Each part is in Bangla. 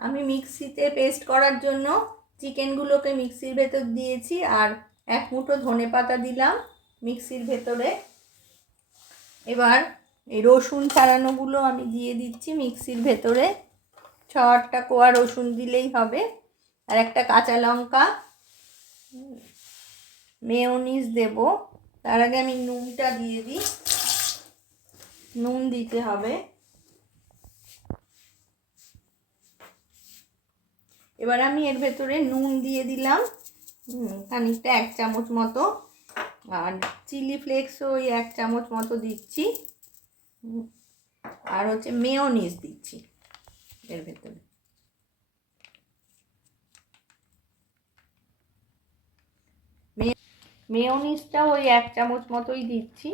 আমি মিক্সিতে পেস্ট করার জন্য চিকেনগুলোকে মিক্সির ভেতর দিয়েছি আর 1 মুঠো ধনেপাতা দিলাম মিক্সির ভেতরে। এবার এই রসুন ছাড়ানোগুলো আমি দিয়ে দিচ্ছি মিক্সির ভেতরে। 6-8টা কোয়া রসুন দিলেই হবে। আর একটা কাঁচা লঙ্কা, মেয়োনিজ দেব। তার আগে আমি নুনটা দিয়ে দিই, নুন দিতে হবে। এবার আমি এর ভেতরে নুন দিয়ে দিলাম খানিকটা, 1 চামচ মতো। আর চিলি ফ্লেক্সও ওই 1 চামচ মতো দিচ্ছি। আর হচ্ছে মেয়োনিজ দিচ্ছি এর ভেতরে। মেয়োনিজটা ওই 1 চামচ মতোই দিচ্ছি।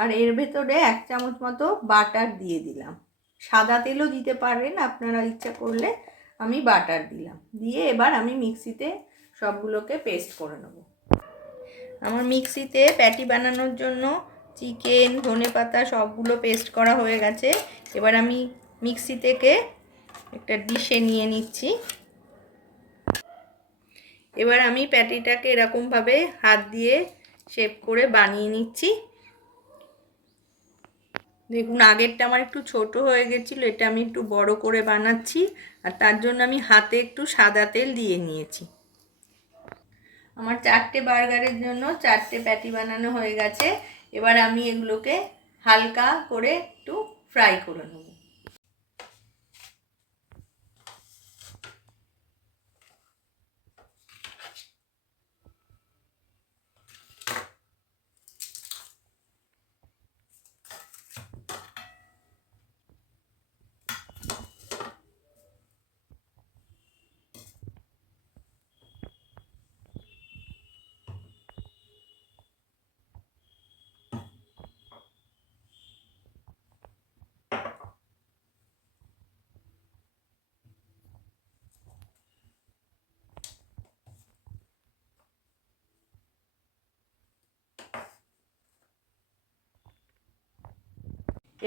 আর এর ভেতরে 1 চামচ মতো বাটার দিয়ে দিলাম। সাদা তেলও দিতে পারেন আপনারা ইচ্ছা করলে। আমি বাটার দিলাম, দিয়ে এবার আমি মিক্সিতে সবগুলোকে পেস্ট করে নেব। আমার মিক্সিতে প্যাটি বানানোর জন্য চিকেন, ধনেপাতা সবগুলো পেস্ট করা হয়ে গেছে। এবার আমি মিক্সি থেকে একটা ডিশে নিয়ে নিচ্ছি। এবার আমি প্যাটিটাকে এরকমভাবে হাত দিয়ে শেপ করে বানিয়ে নিচ্ছি। দেখুন আগেরটা আমার একটু ছোট হয়ে গেছিলো, এটা আমি একটু বড় করে বানাচ্ছি। আর তার জন্য আমি হাতে একটু সাদা তেল দিয়ে নিয়েছি। আমার 4টে বার্গারের জন্য 4টে প্যাটি বানানো হয়ে গেছে। এবার আমি এগুলোকে হালকা করে একটু ফ্রাই করে নেব।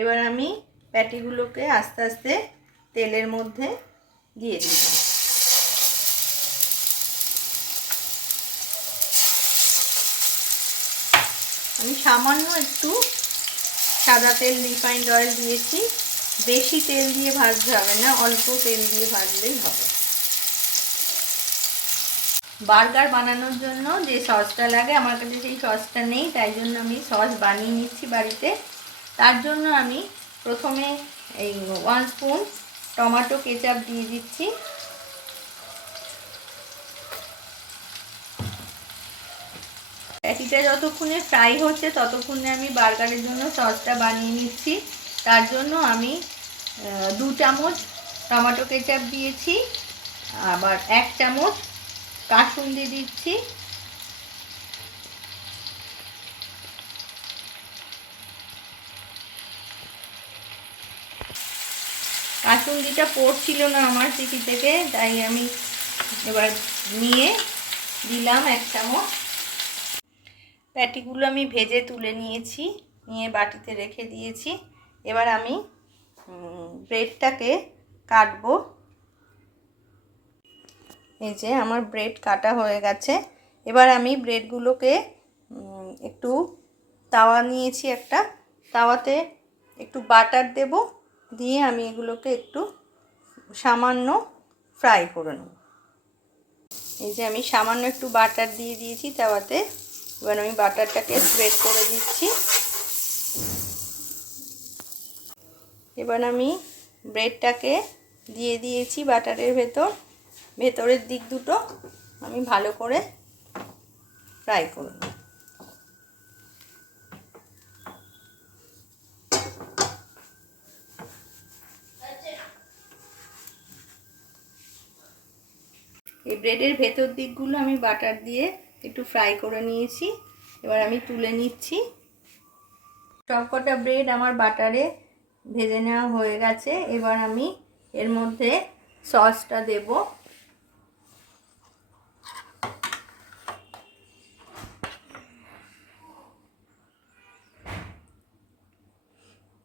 এবার আমি প্যাটিগুলোকে আস্তে আস্তে তেলের মধ্যে দিয়ে দিব। আমি সামান্য একটু সাদা তেল, রিফাইন্ড অয়েল দিয়েছি। বেশি তেল দিয়ে ভাজতে হবে না, অল্প তেল দিয়ে ভাজলেই হবে। বার্গার বানানোর জন্য যে সসটা লাগে, আমার কাছে সেই সসটা নেই, তাই জন্য আমি সস বানিয়ে নিচ্ছি বাড়িতে। তার জন্য আমি প্রথমে এই 1 স্পুন টমেটো কেচাপ দিয়ে দিচ্ছি। প্যাটিটা যতক্ষণে ফ্রাই হচ্ছে ততক্ষণে আমি বার্গারের জন্য সসটা বানিয়ে নিচ্ছি। তার জন্য আমি 2 চামচ টমেটো কেচাপ দিয়েছি, আবার 1 চামচ কাসুন্দি দিচ্ছি। কাসুন্দিটা পড়ছিল না আমার চিকি থেকে, তাই আমি এবার নিয়ে দিলাম 1 চামচ। প্যাটিগুলো আমি ভেজে তুলে নিয়েছি, নিয়ে বাটিতে রেখে দিয়েছি। এবার আমি ব্রেডটাকে কাটবো। এই যে আমার ব্রেড কাটা হয়ে গেছে। এবার আমি ব্রেডগুলোকে একটু তাওয়া নিয়েছি, একটা তাওয়াতে একটু বাটার দেব, দিয়ে আমি এগুলোকে একটু সামান্য ফ্রাই করে নেব। এই যে আমি সামান্য একটু বাটার দিয়ে দিয়েছি তাওয়াতে। এবার আমি বাটারটাকে স্প্রেড করে দিচ্ছি। এবার আমি ব্রেডটাকে দিয়ে দিয়েছি বাটারের ভেতর। ভেতরের দিক দুটো আমি ভালো করে ফ্রাই করে নেব। এই ব্রেডের ভেতর দিকগুলো আমি বাটার দিয়ে একটু ফ্রাই করে নিয়েছি। এবার আমি তুলে নিচ্ছি। সবকটা ব্রেড আমার বাটারে ভেজে নেওয়া হয়ে গেছে। এবার আমি এর মধ্যে সসটা দেব।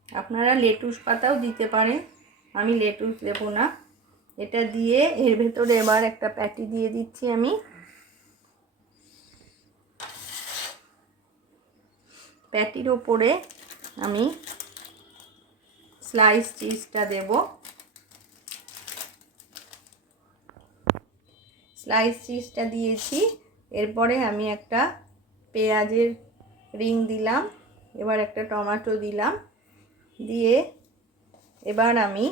আপনারা লেটুস পাতাও দিতে পারেন। আমি লেটুস দেবো না। এটা দিয়ে এর ভেতরে এবার একটা প্যাটি দিয়ে দিচ্ছি আমি। প্যাটির ওপরে আমি স্লাইস চিজটা দেব। স্লাইস চিজটা দিয়েছি, এরপরে আমি একটা পেঁয়াজের রিং দিলাম, এবার একটা টমেটো দিলাম, দিয়ে এবার আমি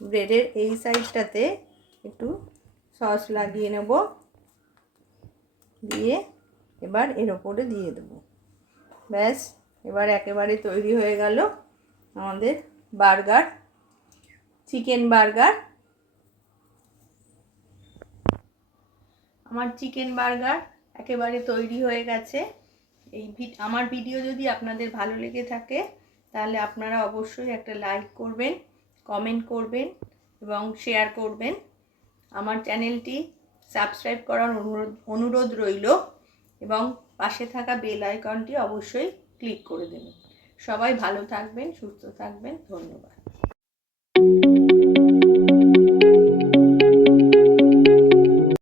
ব্রেডের এই সাইডটাতে একটু সস লাগিয়ে নেব, দিয়ে এবার এর ওপরে দিয়ে দেবো। ব্যাস, এবার একেবারে তৈরি হয়ে গেল আমাদের বার্গার, চিকেন বার্গার। আমার চিকেন বার্গার একেবারে তৈরি হয়ে গেছে। আমার ভিডিও যদি আপনাদের ভালো লেগে থাকে তাহলে আপনারা অবশ্যই একটা লাইক করবেন, কমেন্ট করবেন এবং শেয়ার করবেন। আমার চ্যানেলটি সাবস্ক্রাইব করার অনুরোধ রইল এবং পাশে থাকা বেল আইকনটি অবশ্যই ক্লিক করে দেবেন। সবাই ভালো থাকবেন, সুস্থ থাকবেন। ধন্যবাদ।